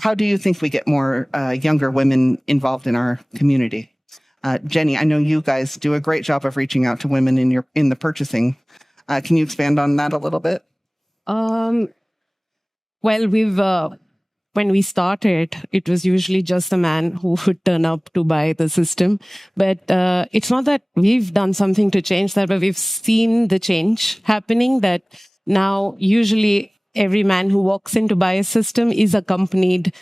how do you think we get more younger women involved in our community? Jenny, I know you guys do a great job of reaching out to women in the purchasing. Can you expand on that a little bit? Well, when we started, it was usually just the man who would turn up to buy the system. But it's not that we've done something to change that, but we've seen the change happening, that now usually every man who walks in to buy a system is accompanied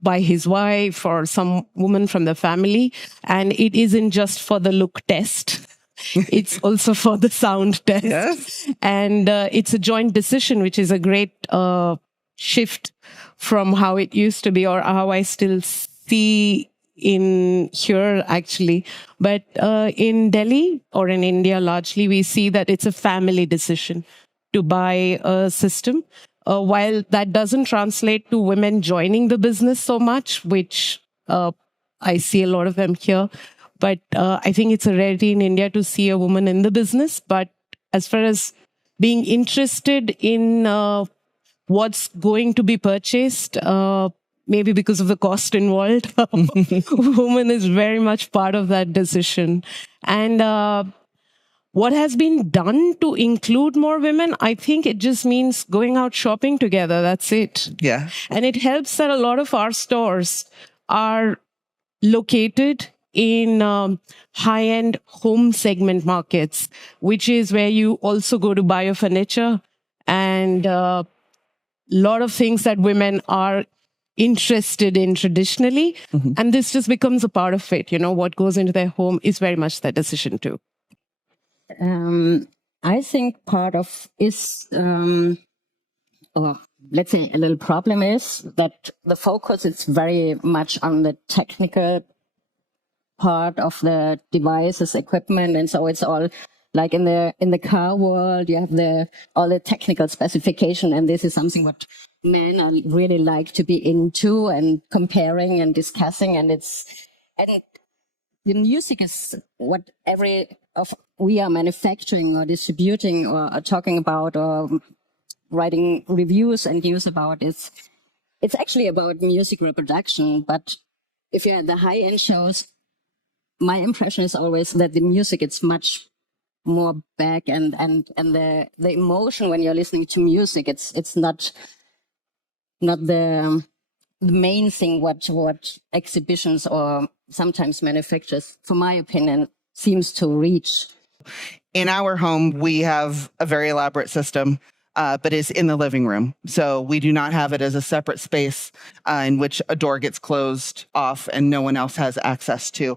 by his wife or some woman from the family. And it isn't just for the look test. It's also for the sound test. Yes. And it's a joint decision, which is a great shift from how it used to be, or how I still see in here, actually. But in Delhi or in India, largely, we see that it's a family decision to buy a system. While that doesn't translate to women joining the business so much, which I see a lot of them here. But I think it's a rarity in India to see a woman in the business. But as far as being interested in what's going to be purchased, maybe because of the cost involved, woman is very much part of that decision. And what has been done to include more women? I think it just means going out shopping together. That's it. Yeah. And it helps that a lot of our stores are located in high-end home segment markets, which is where you also go to buy your furniture and a lot of things that women are interested in traditionally. Mm-hmm. And this just becomes a part of it. You know, what goes into their home is very much their decision too. I think part of is, or let's say a little problem is that the focus is very much on the technical part of the devices, equipment, and so it's all like in the car world. You have all the technical specification, and this is something what men are really like to be into and comparing and discussing, and the music is what we are manufacturing or distributing or talking about or writing reviews and news about. It's actually about music reproduction. But if you're at the high-end shows, my impression is always that the music is much more back, and the emotion when you're listening to music, it's not the main thing what exhibitions or sometimes manufacturers, for my opinion, seems to reach. In our home, we have a very elaborate system, but it's in the living room. So we do not have it as a separate space in which a door gets closed off and no one else has access to.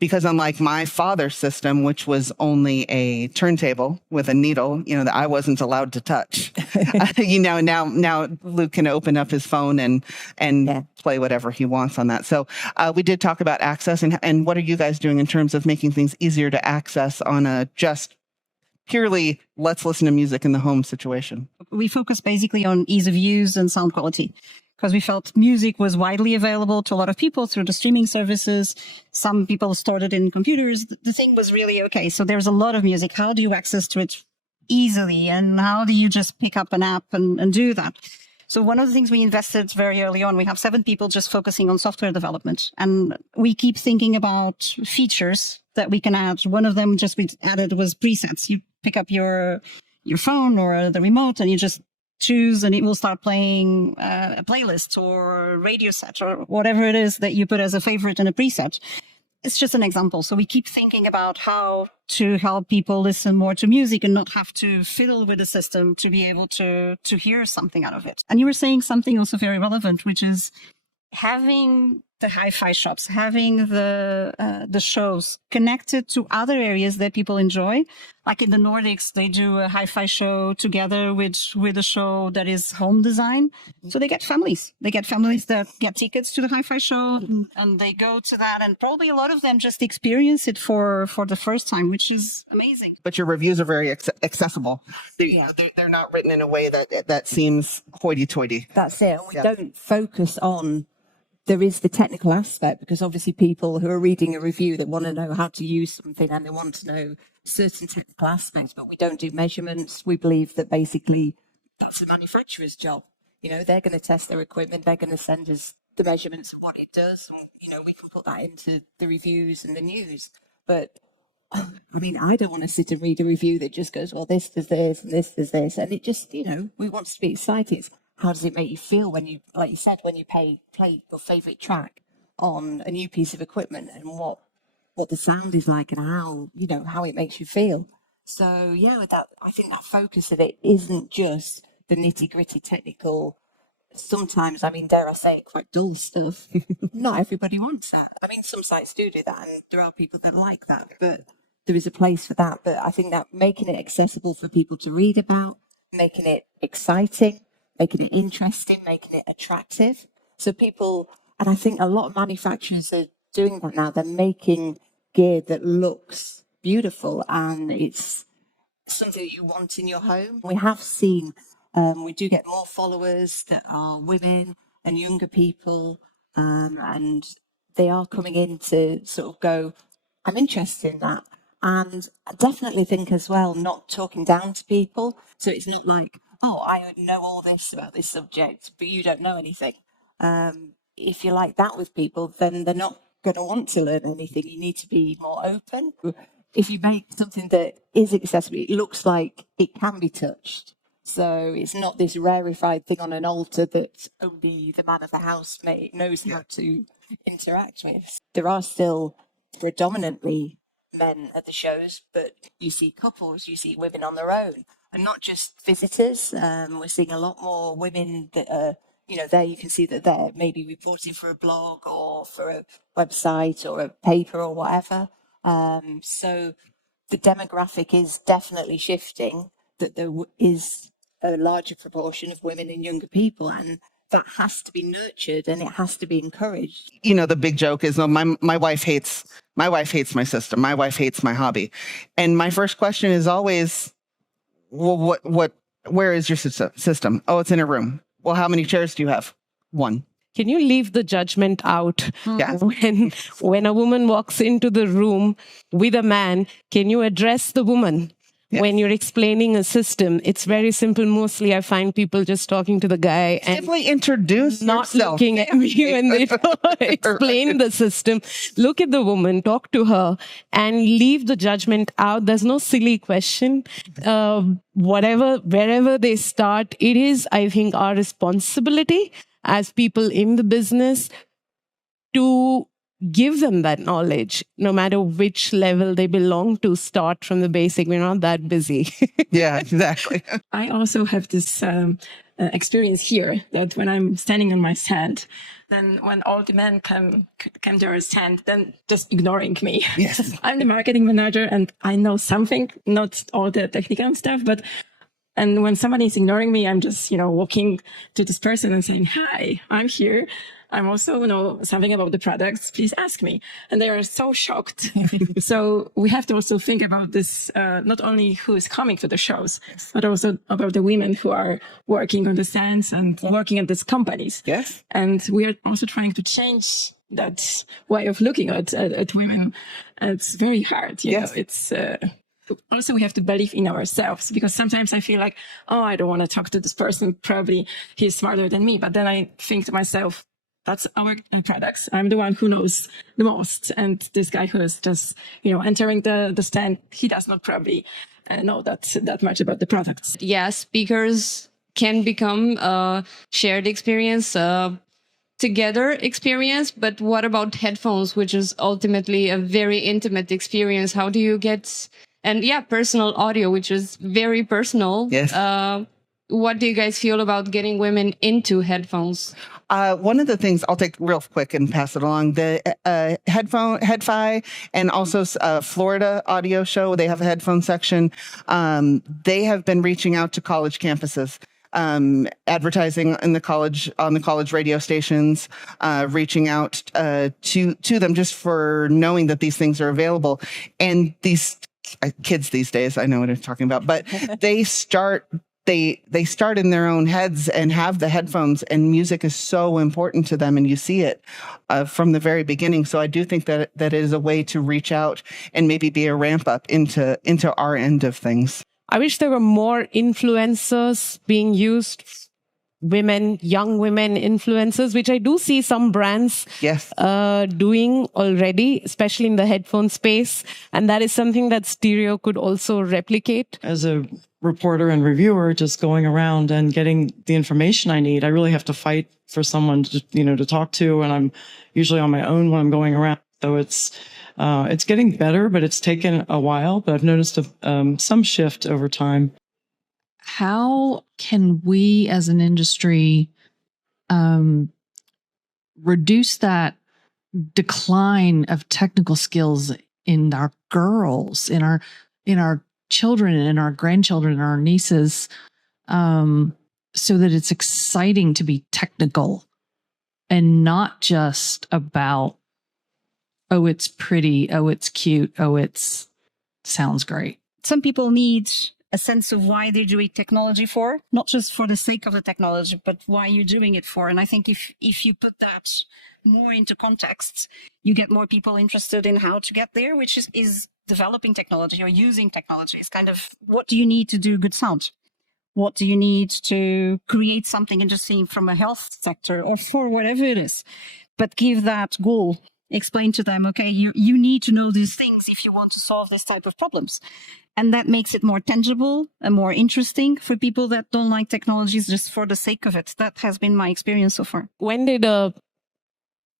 Because unlike my father's system, which was only a turntable with a needle, that I wasn't allowed to touch. Now Luke can open up his phone and play whatever he wants on that. So we did talk about access, and what are you guys doing in terms of making things easier to access on a just purely let's listen to music in the home situation? We focus basically on ease of use and sound quality, because we felt music was widely available to a lot of people through the streaming services. Some people stored it in computers. The thing was really, okay, so there's a lot of music. How do you access to it easily? And how do you just pick up an app and do that? So one of the things we invested very early on, we have 7 people just focusing on software development. And we keep thinking about features that we can add. One of them just we added was presets. You pick up your phone or the remote and you just choose and it will start playing a playlist or radio set or whatever it is that you put as a favorite in a preset. It's just an example. So we keep thinking about how to help people listen more to music and not have to fiddle with the system to be able to hear something out of it. And you were saying something also very relevant, which is having the hi-fi shops, having the shows connected to other areas that people enjoy. Like in the Nordics, they do a hi-fi show together with a show that is home design. So they get families. They get families that get tickets to the hi-fi show and they go to that. And probably a lot of them just experience it for the first time, which is amazing. But your reviews are very accessible. They're not written in a way that seems hoity-toity. That's it. And we don't focus on... There is the technical aspect, because obviously people who are reading a review, they want to know how to use something and they want to know certain technical aspects, but we don't do measurements. We believe that basically that's the manufacturer's job. They're going to test their equipment. They're going to send us the measurements of what it does. And, we can put that into the reviews and the news. But I don't want to sit and read a review that just goes, well, this does this and this does this. And it just, we want to be excited. How does it make you feel when you, like you said, when you play your favorite track on a new piece of equipment, and what the sound is like, and how it makes you feel. So yeah, I think that focus of it isn't just the nitty gritty technical, sometimes, dare I say it, quite dull stuff. Not everybody wants that. Some sites do that, and there are people that like that, but there is a place for that. But I think that making it accessible for people to read about, making it exciting, making it interesting, making it attractive. So people, and I think a lot of manufacturers are doing that now. They're making gear that looks beautiful and it's something that you want in your home. We have seen, we do get more followers that are women and younger people, and they are coming in to sort of go, I'm interested in that. And I definitely think as well, not talking down to people. So it's not like, oh, I know all this about this subject, but you don't know anything. If you're like that with people, then they're not going to want to learn anything. You need to be more open. If you make something that is accessible, it looks like it can be touched. So it's not this rarefied thing on an altar that only the man of the house knows how to interact with. There are still predominantly men at the shows, but you see couples, you see women on their own, and not just visitors. We're seeing a lot more women that are, there you can see that they're maybe reporting for a blog or for a website or a paper or whatever. So the demographic is definitely shifting, that there is a larger proportion of women and younger people, and that has to be nurtured and it has to be encouraged. The big joke is, my wife hates my system. My wife hates my hobby. And my first question is always, well, where is your system? Oh, it's in a room. Well, how many chairs do you have? One. Can you leave the judgment out? Yeah. When a woman walks into the room with a man, can you address the woman? Yes. When you're explaining a system, it's very simple. Mostly I find people just talking to the guy and simply introduce not yourself. Looking at you and they explain the system. Look at the woman, talk to her, and leave the judgment out. There's no silly question. Wherever they start, it is, I think, our responsibility as people in the business to give them that knowledge, no matter which level they belong to. Start from the basic. We're not that busy. Yeah, exactly. I also have this experience here that when I'm standing on my stand, then when all the men come to our stand, then just ignoring me. Yes. I'm the marketing manager and I know something, not all the technical stuff, and when somebody is ignoring me, I'm just, walking to this person and saying, hi, I'm here. I'm also, something about the products. Please ask me. And they are so shocked. So we have to also think about this, not only who is coming to the shows, but also about the women who are working on the stands and working at these companies. Yes. And we are also trying to change that way of looking at women. It's very hard. You know, it's, also, we have to believe in ourselves, because sometimes I feel like, oh, I don't want to talk to this person. Probably he's smarter than me. But then I think to myself, that's our products. I'm the one who knows the most. And this guy who is just, entering the stand, he does not probably know that much about the products. Yeah, speakers can become a shared experience, together experience. But what about headphones, which is ultimately a very intimate experience? How do you get... And personal audio, which is very personal. Yes. What do you guys feel about getting women into headphones? One of the things, I'll take real quick and pass it along. The Head-Fi and also Florida Audio Show, they have a headphone section. They have been reaching out to college campuses. Advertising on the college radio stations, reaching out to them just for knowing that these things are available. And these kids these days, I know what I'm talking about, but they start in their own heads and have the headphones, and music is so important to them, and you see it from the very beginning. So I do think that it is a way to reach out and maybe be a ramp up into our end of things. I wish there were more influencers being used young women influencers, which I do see some brands Yes. doing already, especially in the headphone space. And that is something that Stereo could also replicate. As a reporter and reviewer, just going around and getting the information I need, I really have to fight for someone to talk to. And I'm usually on my own when I'm going around. So it's getting better, but it's taken a while. But I've noticed some shift over time. How can we as an industry reduce that decline of technical skills in our girls, in our children, in our grandchildren, and our nieces, so that it's exciting to be technical and not just about, oh, it's pretty, oh, it's cute, oh, it sounds great. Some people need a sense of why they're doing technology for, not just for the sake of the technology, but why you're doing it for. And I think if you put that more into context, you get more people interested in how to get there, which is developing technology or using technology. It's kind of, what do you need to do good sound? What do you need to create something interesting from a health sector or for whatever it is? But give that goal. Explain to them, okay, you need to know these things if you want to solve this type of problems. And that makes it more tangible and more interesting for people that don't like technologies just for the sake of it. That has been my experience so far. When did a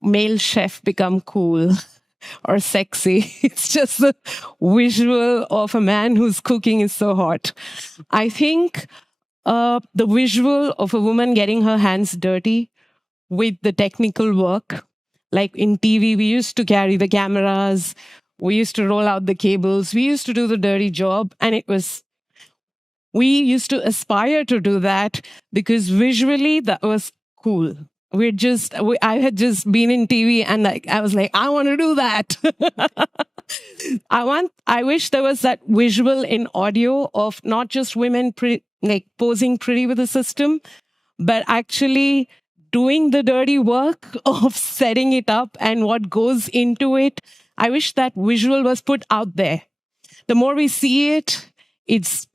male chef become cool or sexy? It's just the visual of a man who's cooking is so hot. I think the visual of a woman getting her hands dirty with the technical work, like in TV, we used to carry the cameras, we used to roll out the cables, we used to do the dirty job, and we used to aspire to do that because visually that was cool. I had just been in TV and I was like, I want to do that. I wish there was that visual in audio of not just women posing pretty with the system, but actually doing the dirty work of setting it up and what goes into it. I wish that visual was put out there. The more we see it, it's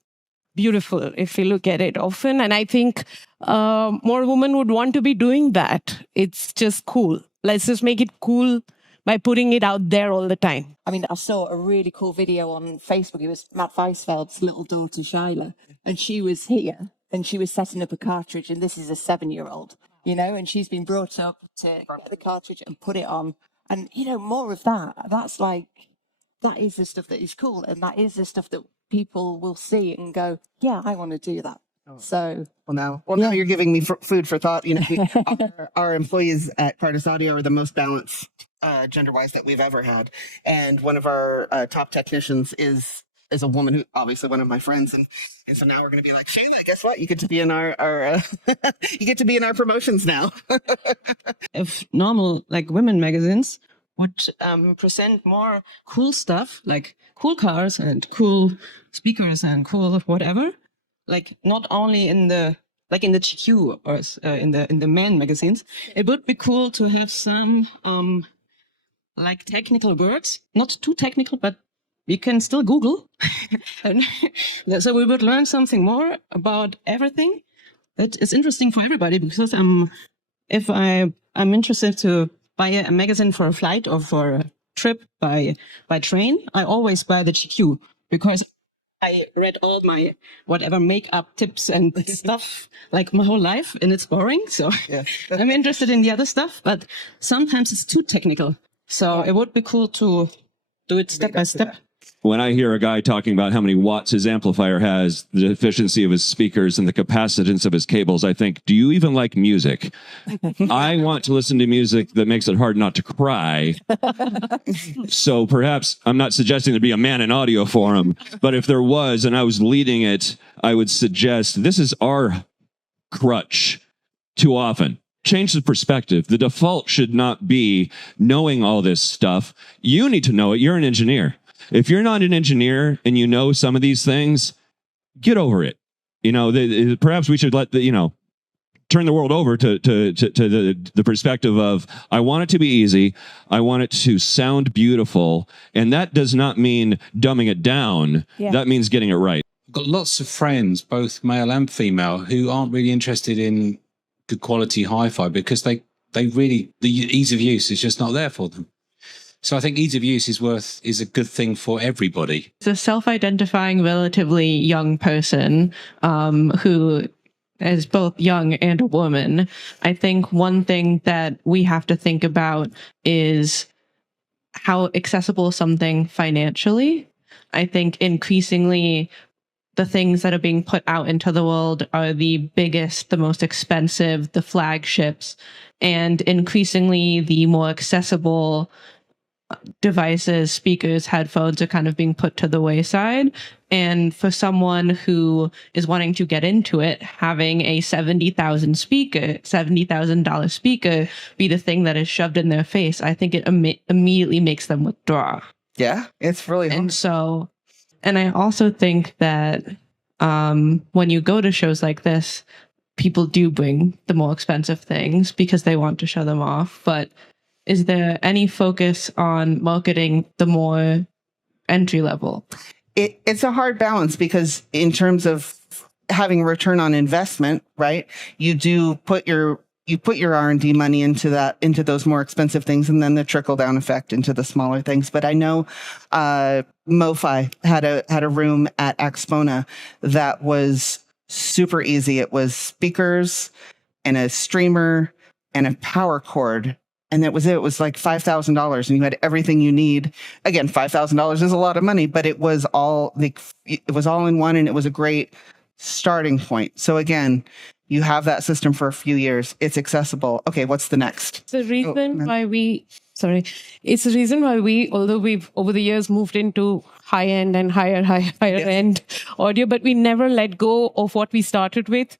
beautiful if we look at it often. And I think more women would want to be doing that. It's just cool. Let's just make it cool by putting it out there all the time. I mean, I saw a really cool video on Facebook. It was Matt Weisfeld's little daughter, Shyla, and she was here and she was setting up a cartridge, and this is a 7-year-old, and she's been brought up to get the cartridge and put it on. And, more of that. That is the stuff that is cool. And that is the stuff that people will see and go, yeah, I want to do that. So, now you're giving me food for thought. Our employees at Cardas Audio are the most balanced gender-wise that we've ever had. And one of our top technicians is a woman who, obviously one of my friends. And so now we're going to be like, Shayla, guess what? You get to be in our you get to be in our promotions now. If normal, women magazines would present more cool stuff, like cool cars and cool speakers and cool whatever, not only in the GQ or in the men magazines, it would be cool to have some technical words, not too technical, but you can still Google. And so we would learn something more about everything that is interesting for everybody, because if I'm interested to buy a magazine for a flight or for a trip by train, I always buy the GQ because I read all my whatever makeup tips and stuff my whole life, and it's boring. So yeah. I'm interested in the other stuff, but sometimes it's too technical. So it would be cool to do it step by step. When I hear a guy talking about how many watts his amplifier has, the efficiency of his speakers, and the capacitance of his cables, I think, do you even like music? I want to listen to music that makes it hard not to cry. So perhaps, I'm not suggesting there be a man in audio forum, but if there was and I was leading it, I would suggest this is our crutch too often. Change the perspective. The default should not be knowing all this stuff. You need to know it. You're an engineer. If you're not an engineer and you know some of these things, get over it. Perhaps we should turn the world over to the perspective of, I want it to be easy. I want it to sound beautiful. And that does not mean dumbing it down. Yeah. That means getting it right. I've got lots of friends, both male and female, who aren't really interested in good quality hi-fi because they really, the ease of use is just not there for them. So I think ease of use is a good thing for everybody. It's a self-identifying, relatively young person who is both young and a woman. I think one thing that we have to think about is how accessible something financially. I think increasingly the things that are being put out into the world are the biggest, the most expensive, the flagships, and increasingly the more accessible devices, speakers, headphones are kind of being put to the wayside. And for someone who is wanting to get into it, having a $70,000 speaker be the thing that is shoved in their face, I think it immediately makes them withdraw. Yeah, it's really hard. And I also think that when you go to shows like this, people do bring the more expensive things because they want to show them off. But is there any focus on marketing the more entry level? It's a hard balance because in terms of having a return on investment, right? You do put your R&D money into those more expensive things, and then the trickle down effect into the smaller things. But I know MoFi had a room at Axpona that was super easy. It was speakers and a streamer and a power cord. And that was it. It was like $5,000 and you had everything you need. Again, $5,000 is a lot of money, but it was all in one, and it was a great starting point. So again, you have that system for a few years. It's accessible. Okay, what's the next? It's the reason why we, although we've over the years moved into high end and higher end audio, but we never let go of what we started with.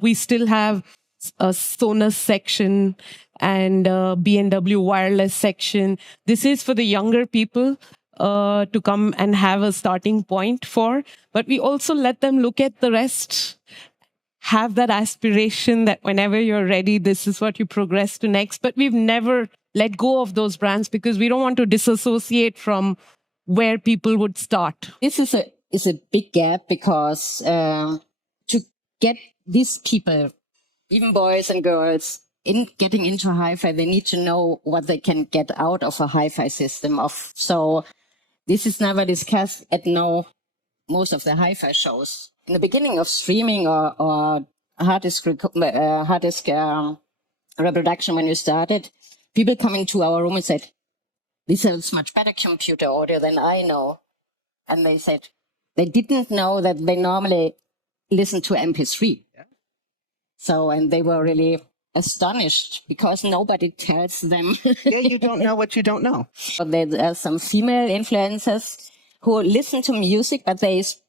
We still have a Sonos section and B&W wireless section. This is for the younger people to come and have a starting point for, but we also let them look at the rest, have that aspiration that whenever you're ready, this is what you progress to next. But we've never let go of those brands because we don't want to disassociate from where people would start. This is a big gap because to get these people, even boys and girls, in getting into hi-fi, they need to know what they can get out of a hi-fi system. So this is never discussed at most of the hi-fi shows. In the beginning of streaming or hard disk reproduction, when you started, people come into our room and said, "This is much better computer audio than I know." And they said they didn't know that they normally listen to MP3. So, and they were really astonished because nobody tells them. Yeah, you don't know what you don't know. There are some female influencers who listen to music, but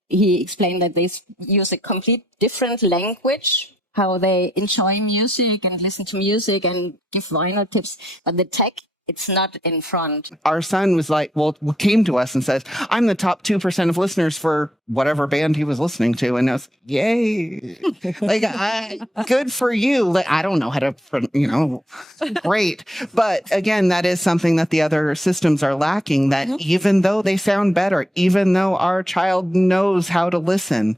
he explained that they use a complete different language, how they enjoy music and listen to music and give vinyl tips. But the tech, it's not in front. Our son was like, came to us and says, "I'm the top 2% of listeners for whatever band he was listening to." And I was, yay. Good for you. I don't know how to, great. But again, that is something that the other systems are lacking, that even though they sound better, even though our child knows how to listen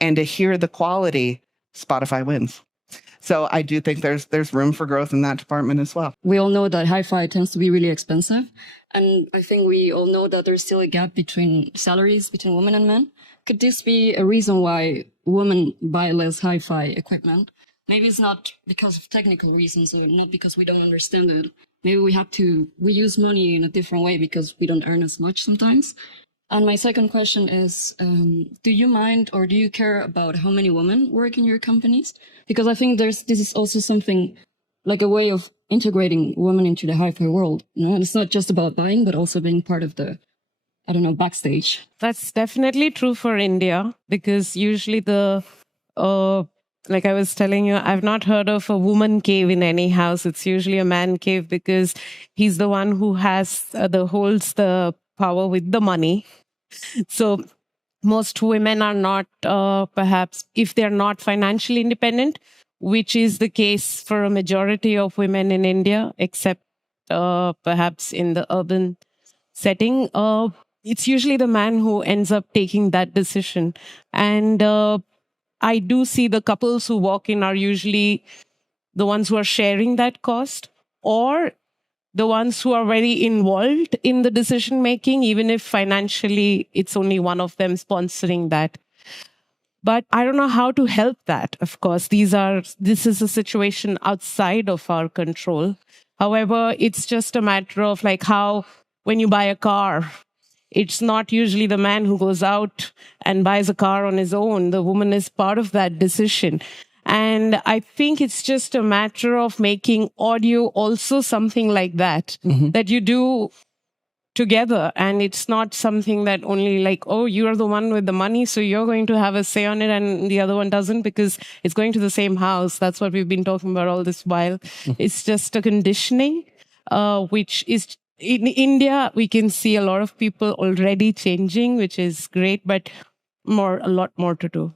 and to hear the quality, Spotify wins. So I do think there's room for growth in that department as well. We all know that hi-fi tends to be really expensive. And I think we all know that there's still a gap between salaries between women and men. Could this be a reason why women buy less hi-fi equipment? Maybe it's not because of technical reasons or not because we don't understand it. Maybe we use money in a different way because we don't earn as much sometimes. And my second question is, do you mind or do you care about how many women work in your companies? Because I think this is also something like a way of integrating women into the hi-fi world. And it's not just about buying, but also being part of the, backstage. That's definitely true for India because usually like I was telling you, I've not heard of a woman cave in any house. It's usually a man cave because he's the one who holds the power with the money. So most women are not, perhaps, if they're not financially independent, which is the case for a majority of women in India, except perhaps in the urban setting, it's usually the man who ends up taking that decision. And I do see the couples who walk in are usually the ones who are sharing that cost, or the ones who are very involved in the decision making, even if financially it's only one of them sponsoring that. But I don't know how to help that. Of course, this is a situation outside of our control. However, it's just a matter of like how when you buy a car, it's not usually the man who goes out and buys a car on his own. The woman is part of that decision. And I think it's just a matter of making audio also something like that, that you do together. And it's not something that only like, oh, you're the one with the money, so you're going to have a say on it and the other one doesn't, because it's going to the same house. That's what we've been talking about all this while. It's just a conditioning, which is in India, we can see a lot of people already changing, which is great, but a lot more to do.